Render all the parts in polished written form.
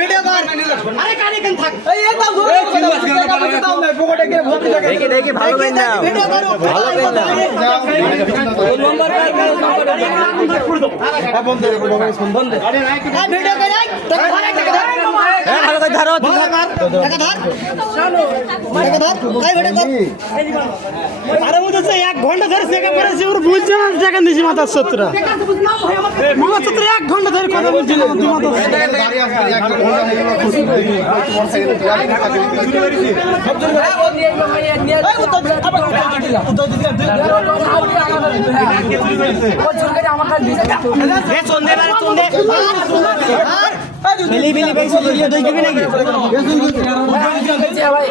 video কর আরে কানে কেন থাক এই দাও দাও না পকেটে গিয়ে ভর্তি জায়গা দেখি ভালো করে নাও ভিডিও করো ভালো করে নাও নম্বর কার নম্বর বন্ধ বন্ধ আরে ভিডিও কর টাকা ধর এ ভালো করে ধরো টাকা ধর চলো টাকা ধর কাই ভিডিও কর আরে বুঝছ 1 ঘন্টা ধরে চেক আপ করেছি ওর বুঝছ না টাকা দিছি মাথা 70 মাথা 70 1 ঘন্টা ধরে কথা বলছি না তুই মাথা গাড়ি আছে 1 ঘন্টা হয়ে গেল খুশি হয়ে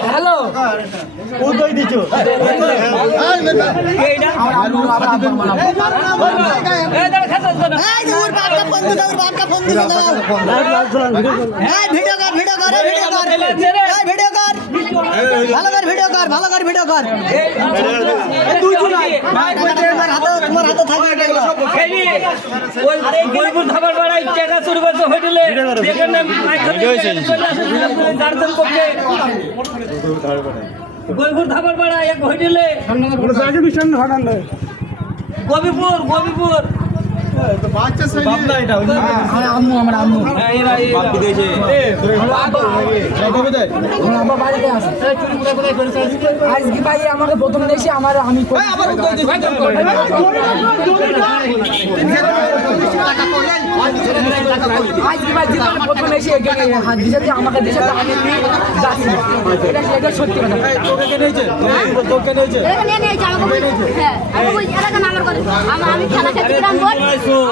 হ্যালো উদয় দিছো ভিডিও কর ভিডিও কর ভিডিও কর ভিডিও কর ভালো করে ভিডিও কর ভালো করে ভিডিও কর দুই জন তোমার হাতে থাকবে ওই গোলপুর ধাবার বাড়াই টাকা চুরি করতে হইলে দেখেন না গার্জেন করতে গোলপুর ধাবার বাড়াই এক হইলে গোবিপুর গোবিপুর তো বাচ্চা সেই বাপদা এটা আম্মু আমার আম্মু এরা বাপ বিদেশে আমার বাড়িতে আছে চুরি করে করেছে আজকে ভাই আমাকে প্রথম দেশে আমার আমি আবার আজকে ভাই প্রথম এসে হাত দিতে আমাকে দেশে আগে যাচ্ছি এটা সত্যি কথা তোকে কে নিয়েছে তোকে নিয়েছে এটা নিয়ে নিয়েছে আমাকে হ্যাঁ আমি বলি এলাকা নাম্বার করে আমি খেলা খেলতে গ্রাম বল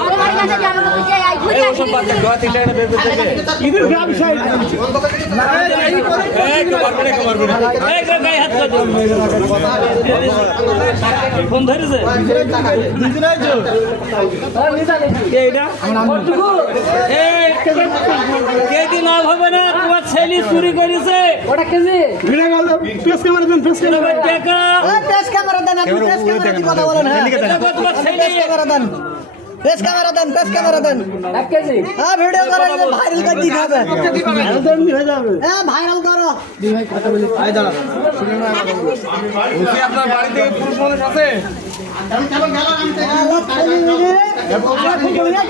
আমাদের বাড়ি কাছে যে আমাকে বলছে আই ঘুরে আসি দোয়া তিনটা করে বের করতে ইদের গ্রাম সাইড এই গায়ে হাত করে ফোন ধরেছে দিদিন আইছো আর নিজালে কে এটা কতটুকু এই কে দিন না হবে না তোমার ছেলে চুরি করেছে ওটা কেজি ভিড়ে গেল প্রেস ক্যামেরা দেন প্রেস ক্যামেরা টাকা প্রেস ক্যামেরা দেন আপনি প্রেস ক্যামেরা কি কথা বলেন হ্যাঁ তোমার ছেলে ক্যামেরা দেন প্রেস ক্যামেরা দেন প্রেস ক্যামেরা দেন 1 কেজি হ্যাঁ ভিডিও করে ভাইরাল করে দিতে হবে হয়ে যাবে হ্যাঁ ভাইরাল করো দি ভাই কথা বলি আই দাঁড়া শুনে না ওকে আপনার বাড়িতে পুরুষ মানুষ আছে চলো গেল নামতে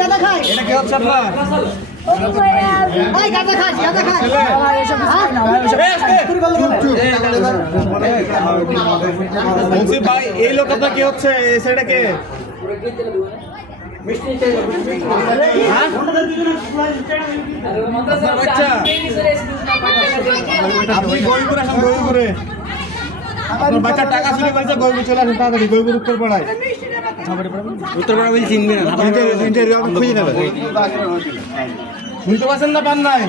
গাদা খাই এটা কি হচ্ছে আপনার ওই গাদা খাই গাদা খাই এসব না ভাই বলছি ভাই এই লোক আপনার কি হচ্ছে এই সাইডে কে আপনি গরিপুরে আসেন গরিপুরে আপনার বাচ্চা টাকা চুরি করেছে গরিপুর চলে আসেন তাড়াতাড়ি গরিপুর উত্তরপাড়ায় উত্তরপাড়া বলছি চিনবে না ইন্টারভিউ আপনি খুঁজে নেবেন শুনতে পাচ্ছেন না পান নাই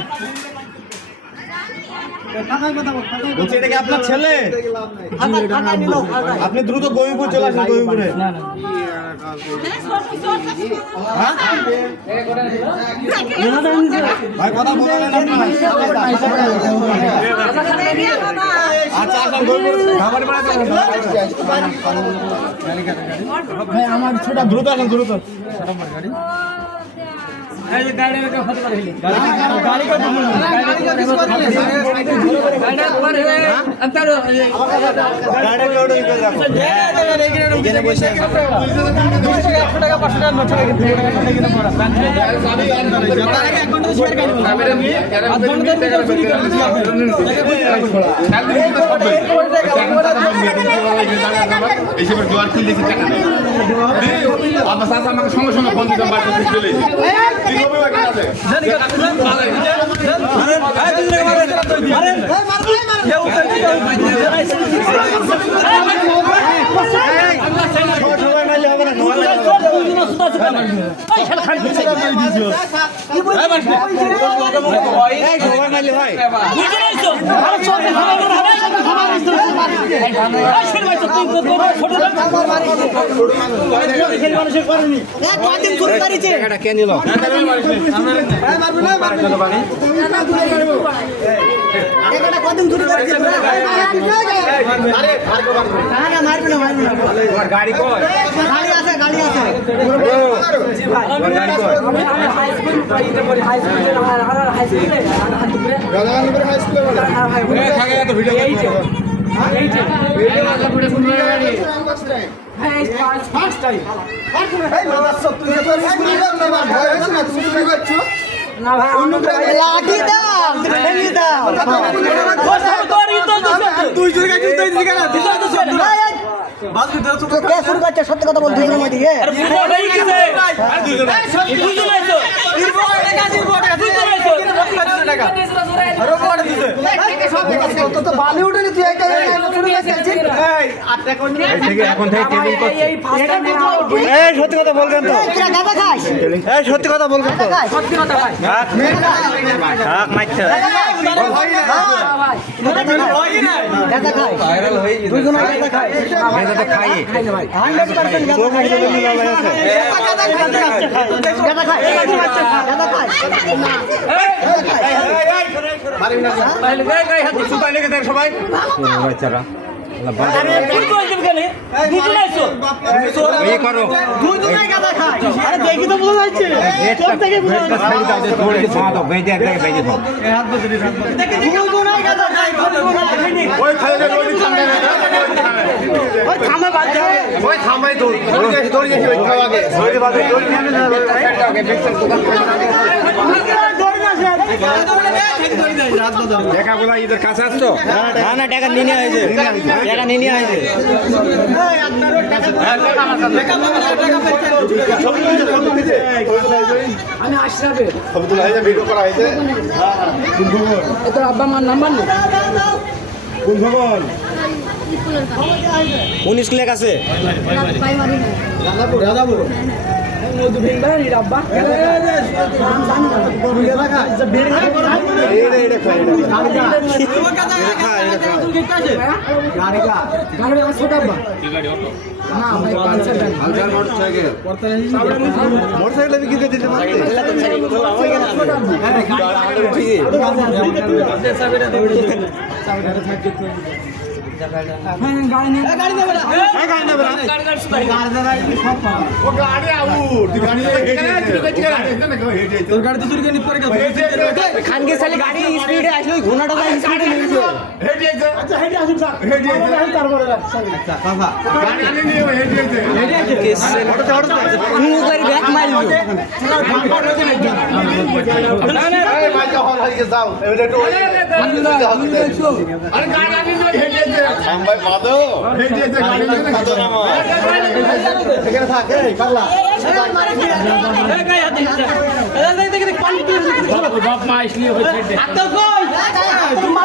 বলছি এটা কি আপনার ছেলে আপনি দ্রুত গরিপুর চলে আসেন গরিপুরে ভাই কথা বলেন আচ্ছা ভাই আমার ছোট দ্রুত আসেন দ্রুত গাড়ি আমাকে সঙ্গে সঙ্গে ফোন দিতাম বাড়িতে চলে গাড়ি আছে গাড়ি আছে রাধাকান্তপুরে হাই স্কুলে বলে লাঠি দাও ভেঙে দাও কে শুরু করছে সত্যি কথা বল দুজনের মধ্যে বালি উঠেনি তুই সত্যি কথা বলবেন তো গাঁদা খাস সত্যি কথা বলবেন তো সত্যি কথা ভাই গাঁদা খাই দুজনে গাঁদা খাই ভাই 100% গাঁদা খাই গাঁদা খাই সবাই দুজনে গাঁদা খাই আরে দেখি তো বোঝা যাচ্ছে চোখ থেকে বোঝা যাচ্ছে দুজনে গাঁদা খাই ওই খালে ওই সামনে ওই থামা বাদ দে ওই থামাই তো দৌড় গেছি ওই খাওয়াকে দেখা বলা ঈদের কাছে আসছো না টাকা নিয়ে হয়েছে টাকা নিয়ে হয়েছে আমি আশরাফের ছবি তোলা হয়েছে ভিডিও করা হয়েছে তোর আব্বা মার নাম্বার নেই কোন ভবন কোন স্কুলের কাছে রাধাপুর মধু ভেঙবা নি আব্বা মোটরসাইকেল বিক্রি করে দিতে খানকে সালি গাড়ি স্পিডে আসলে ঘোড়াটা স্পিডে নিয়েছে আচ্ছা হেডে আসুন তারপরে ব্যাক মারবো বাপ মা আসলে